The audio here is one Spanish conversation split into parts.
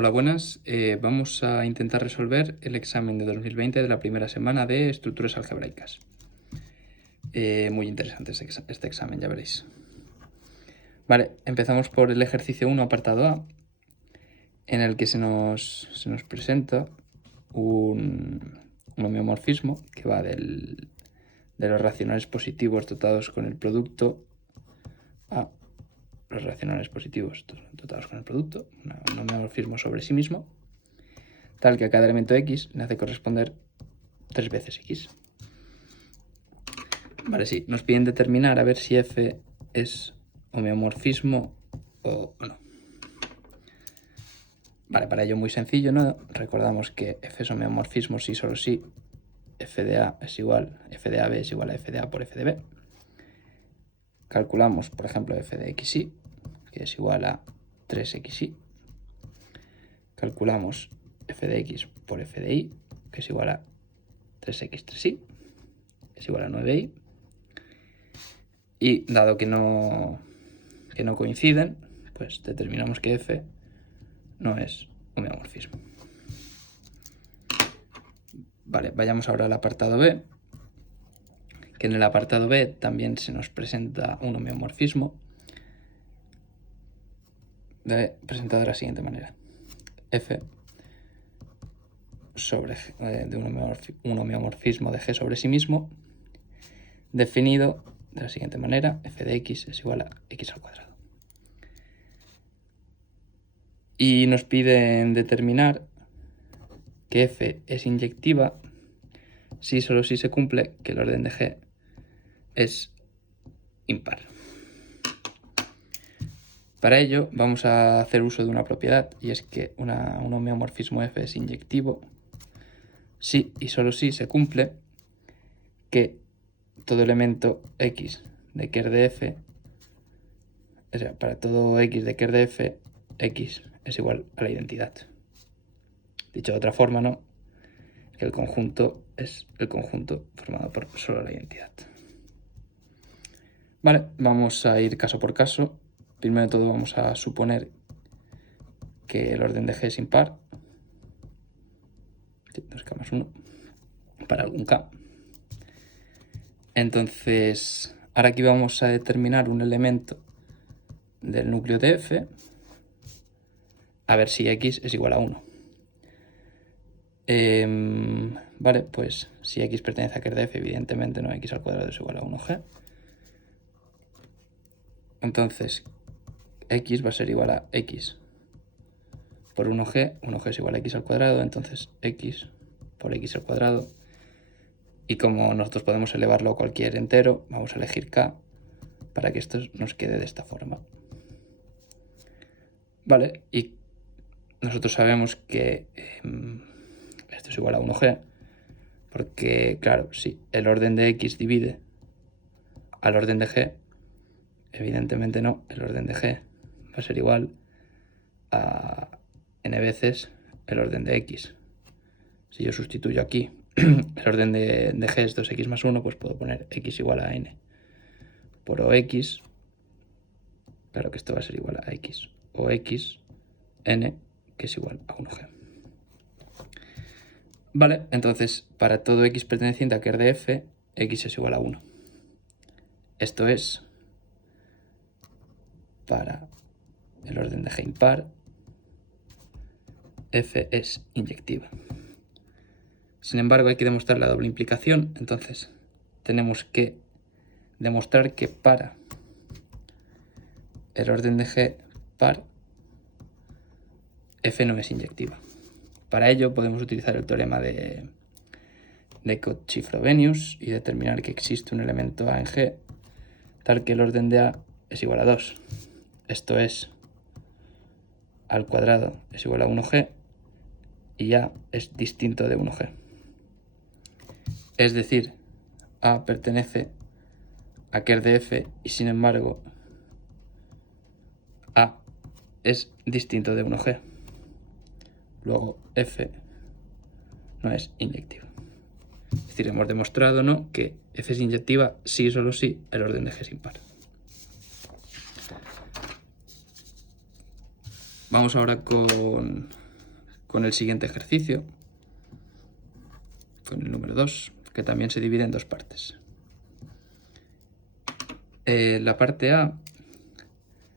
Hola, buenas. Vamos a intentar resolver el examen de 2020 de la primera semana de estructuras algebraicas. Muy interesante este examen, ya veréis. Vale, empezamos por el ejercicio 1, apartado A, en el que se nos presenta un homeomorfismo que va de los racionales positivos dotados con el producto a los racionales positivos dotados con el producto, un homeomorfismo sobre sí mismo, tal que a cada elemento x le hace corresponder 3 veces x. Vale, sí, nos piden determinar a ver si f es homeomorfismo o no. Vale, para ello muy sencillo, ¿no? Recordamos que f es homeomorfismo si solo si f de a es igual, f de ab es igual a f de a por f de b. Calculamos, por ejemplo, f de xy, que es igual a 3xy. Calculamos f de x por f de y, que es igual a 3x3y, es igual a 9y. Y dado que no coinciden, pues determinamos que f no es homeomorfismo. Vale, vayamos ahora al apartado B, que en el apartado B también se nos presenta un homeomorfismo, presentado de la siguiente manera. F sobre de un homeomorfismo de G sobre sí mismo, definido de la siguiente manera: f de x es igual a x al cuadrado. Y nos piden determinar que f es inyectiva si solo si se cumple que el orden de G es impar. Para ello vamos a hacer uso de una propiedad, y es que un homeomorfismo f es inyectivo si y solo si se cumple que todo elemento x de Ker de f, o sea, para todo x de Ker de f, x es igual a la identidad. Dicho de otra forma, ¿no? Que el conjunto es el conjunto formado por solo la identidad. Vale, vamos a ir caso por caso. Primero de todo vamos a suponer que el orden de G es impar. 2k más 1 para algún k. Entonces, ahora aquí vamos a determinar un elemento del núcleo de f, a ver si x es igual a 1. Vale, pues si x pertenece a Ker de f, evidentemente no, x al cuadrado es igual a 1g. Entonces, x va a ser igual a x por 1g, 1g es igual a x al cuadrado, entonces x por x al cuadrado. Y como nosotros podemos elevarlo a cualquier entero, vamos a elegir k para que esto nos quede de esta forma. Vale, y nosotros sabemos que esto es igual a 1g, porque, claro, si el orden de x divide al orden de g, evidentemente no, el orden de g va a ser igual a n veces el orden de x. Si yo sustituyo aquí el orden de g es 2x más 1, pues puedo poner x igual a n por ox. Claro que esto va a ser igual a x o x n, que es igual a 1g. Vale, entonces para todo x perteneciente a Ker de f, x es igual a 1. Esto es para el orden de G impar, f es inyectiva. Sin embargo, hay que demostrar la doble implicación, entonces tenemos que demostrar que para el orden de G par, f no es inyectiva. Para ello podemos utilizar el teorema de Cauchy-Frobenius y determinar que existe un elemento A en G tal que el orden de A es igual a 2. Esto es, A al cuadrado es igual a 1g y A es distinto de 1g. Es decir, A pertenece a Ker de f y sin embargo A es distinto de 1g. Luego f no es inyectiva. Es decir, hemos demostrado, ¿no?, que f es inyectiva si y solo si el orden de G es impar. Vamos ahora con con el siguiente ejercicio, con el número 2, que también se divide en dos partes. La parte A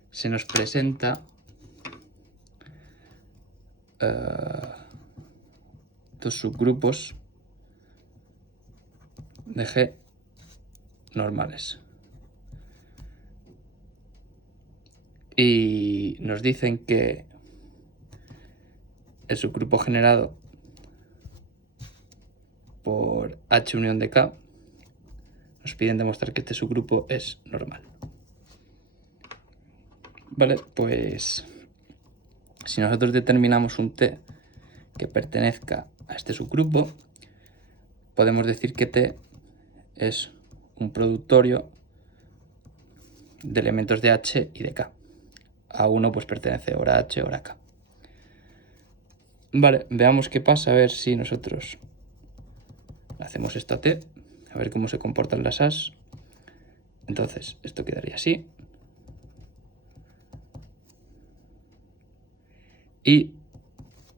se nos presenta dos subgrupos de G normales. Y nos dicen que el subgrupo generado por H unión de K, nos piden demostrar que este subgrupo es normal. Vale, pues si nosotros determinamos un T que pertenezca a este subgrupo, podemos decir que T es un productorio de elementos de H y de K. A1 pues pertenece ahora a H, ahora a K. Vale, veamos qué pasa, a ver si nosotros hacemos esto a T, a ver cómo se comportan las As. Entonces, esto quedaría así. Y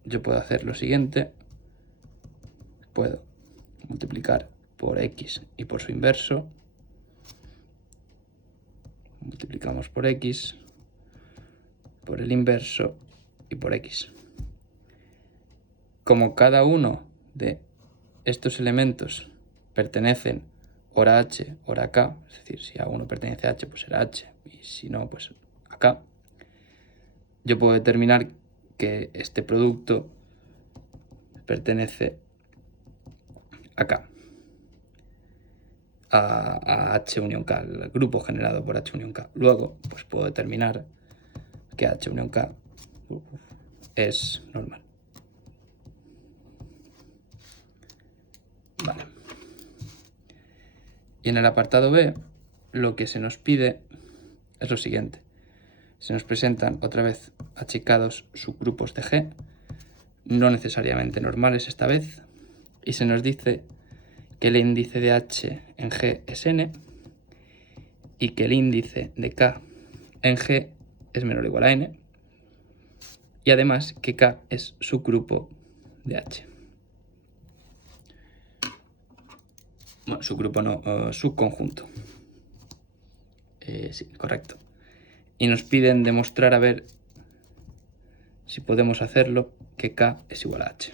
yo puedo hacer lo siguiente. Puedo multiplicar por X y por su inverso. Multiplicamos por X, por el inverso y por X. Como cada uno de estos elementos pertenecen ora a H, ora a K, es decir, si A1 pertenece a H, pues será H, y si no, pues a K, yo puedo determinar que este producto pertenece a K, a H unión K, el grupo generado por H unión K. Luego, pues puedo determinar que H unión K es normal. Vale. Y en el apartado B, lo que se nos pide es lo siguiente. Se nos presentan otra vez achicados subgrupos de G, no necesariamente normales esta vez, y se nos dice que el índice de H en G es n y que el índice de K en G es menor o igual a n, y además que K es subgrupo de H. Bueno, subgrupo no, subconjunto. Sí, correcto. Y nos piden demostrar a ver si podemos hacerlo, que K es igual a H.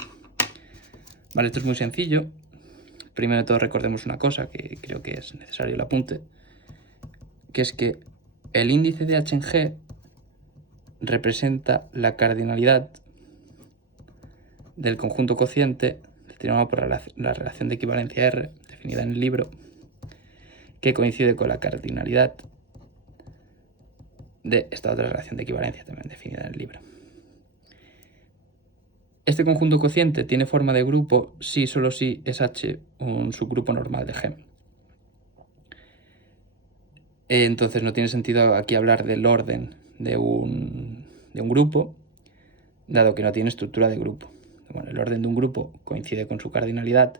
Vale, esto es muy sencillo. Primero de todo recordemos una cosa que creo que es necesario el apunte, que es que el índice de H en G representa la cardinalidad del conjunto cociente determinado por la relación de equivalencia R, definida en el libro, que coincide con la cardinalidad de esta otra relación de equivalencia también definida en el libro. Este conjunto cociente tiene forma de grupo si solo si es H un subgrupo normal de G. Entonces no tiene sentido aquí hablar del orden de un grupo, dado que no tiene estructura de grupo. Bueno, el orden de un grupo coincide con su cardinalidad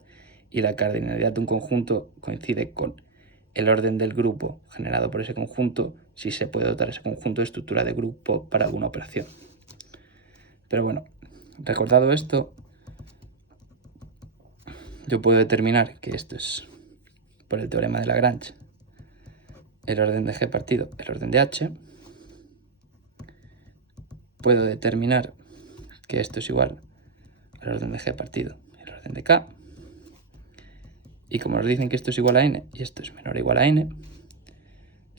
y la cardinalidad de un conjunto coincide con el orden del grupo generado por ese conjunto, si se puede dotar ese conjunto de estructura de grupo para alguna operación. Pero bueno, recordado esto, yo puedo determinar que esto es, por el teorema de Lagrange, el orden de G partido el orden de H. Puedo determinar que esto es igual al orden de G partido el orden de K. Y como nos dicen que esto es igual a n y esto es menor o igual a n,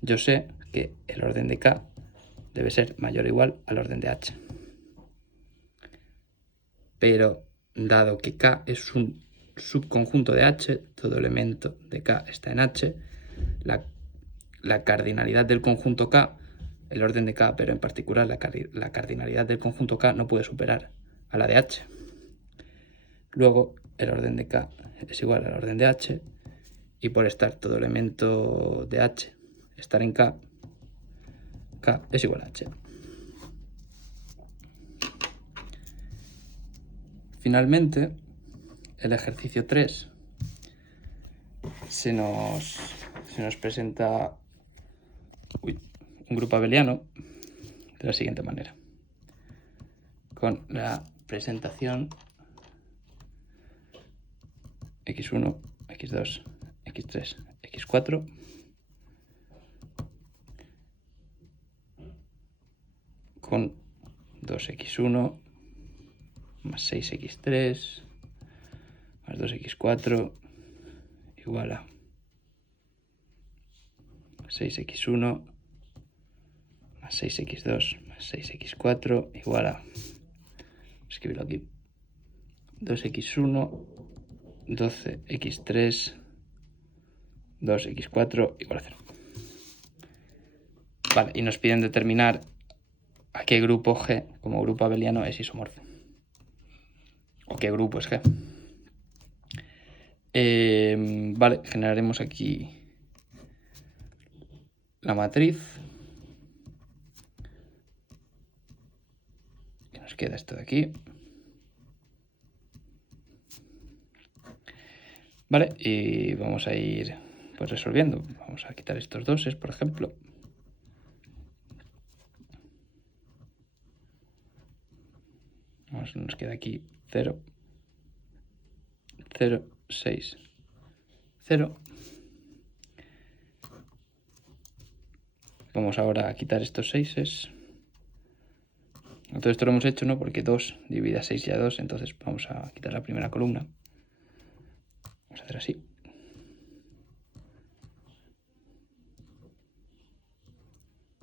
yo sé que el orden de K debe ser mayor o igual al orden de H. Pero dado que K es un subconjunto de H, todo elemento de K está en H, la cardinalidad del conjunto K, el orden de K, pero en particular la cardinalidad del conjunto K no puede superar a la de H. Luego el orden de K es igual al orden de H, y por estar todo elemento de H estar en K, K es igual a H. Finalmente, el ejercicio 3 se nos presenta un grupo abeliano de la siguiente manera, con la presentación x1, x2, x3, x4 con 2x1 más 6x3 más 2x4 igual a 6x1 más 6x2 más 6x4 igual a, escribirlo aquí, 2x1, 12x3, 2x4 igual a 0. Vale, y nos piden determinar a qué grupo G, como grupo abeliano, es isomorfo. O qué grupo es G. Vale, generaremos aquí la matriz. Que nos queda esto de aquí. Vale, y vamos a ir pues resolviendo. Vamos a quitar estos doses, por ejemplo. Nos queda aquí 0, 0, 6, 0. Vamos ahora a quitar estos 6. Todo esto lo hemos hecho, ¿no? Porque 2 divide a 6 y a 2, entonces vamos a quitar la primera columna. Vamos a hacer así.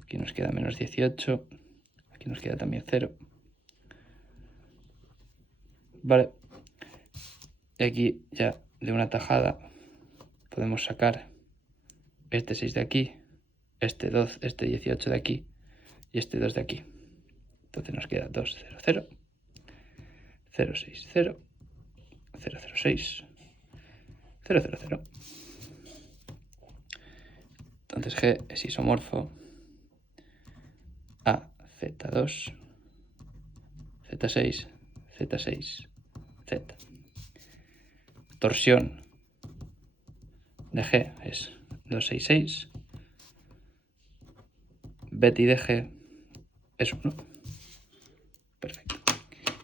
Aquí nos queda menos 18. Aquí nos queda también 0. Vale. Y aquí ya de una tajada podemos sacar este 6 de aquí, este 2, este 18 de aquí y este 2 de aquí. Entonces nos queda 2, 0, 0, 0, 6, 0, 0, 0, 6, 0, 0, 0. Entonces G es isomorfo a Z2, Z6, Z6, Z. Torsión de G es 266. Beti de G es 1. Perfecto.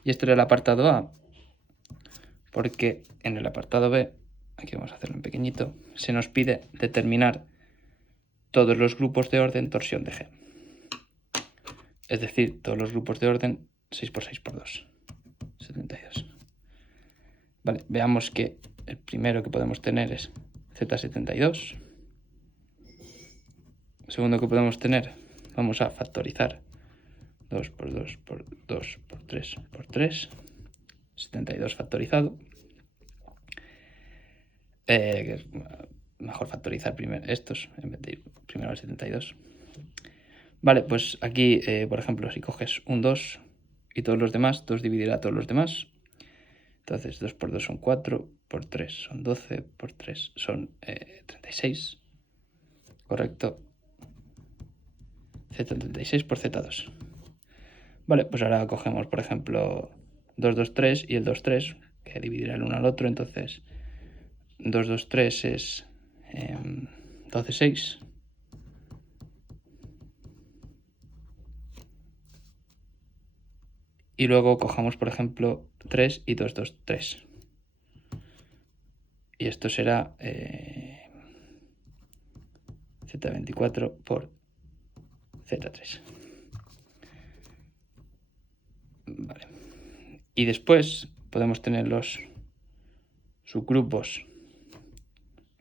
Y esto era el apartado A, porque en el apartado B, aquí vamos a hacerlo en pequeñito, se nos pide determinar todos los grupos de orden torsión de G. Es decir, todos los grupos de orden 6 por 6 por 2, 72. Vale, veamos que el primero que podemos tener es Z72. El segundo que podemos tener, vamos a factorizar 2 por 2 por 2 por 3 por 3, 72 factorizado. Mejor factorizar primero estos en vez de ir primero al 72. Vale, pues aquí, por ejemplo, si coges un 2 y todos los demás, 2 dividirá a todos los demás. Entonces 2 por 2 son 4, por 3 son 12, por 3 son 36. Correcto. Z36 por Z2. Vale, pues ahora cogemos, por ejemplo, 2, 2, 3 y el 2, 3, que dividirá el uno al otro. Entonces 2, 2, 3 es 12, 6. Y luego cojamos, por ejemplo, 3 y 2, 2, 3. Y esto será Z24 por Z3. Vale. Y después podemos tener los subgrupos.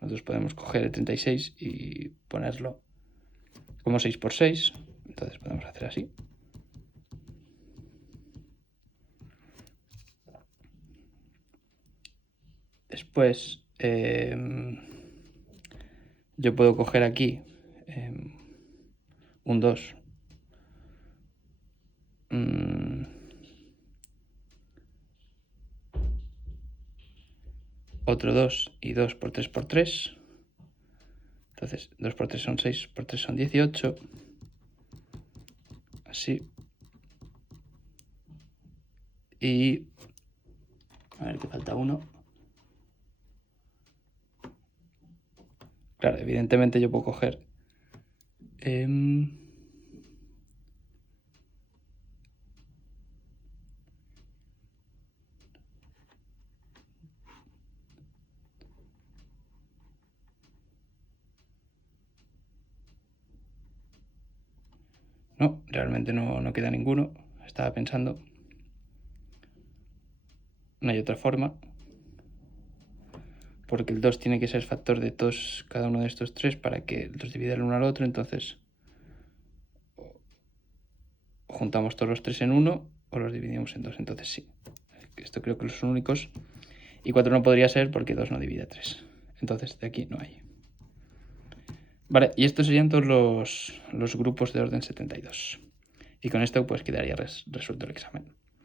Nosotros podemos coger el 36 y ponerlo como 6 por 6. Entonces podemos hacer así. Después yo puedo coger aquí un 2. Otro 2 y 2 por 3 por 3. Entonces 2 por 3 son 6, por 3 son 18. Así. Y a ver que falta uno. Claro, evidentemente yo puedo coger No, realmente no queda ninguno. Estaba pensando. No hay otra forma. Porque el 2 tiene que ser factor de todos, cada uno de estos 3 para que los divida el uno al otro. Entonces, juntamos todos los 3 en 1 o los dividimos en 2. Entonces sí. Esto creo que son únicos. Y 4 no podría ser porque 2 no divide a 3. Entonces de aquí no hay. Vale, y estos serían todos los grupos de orden 72. Y con esto pues quedaría resuelto el examen.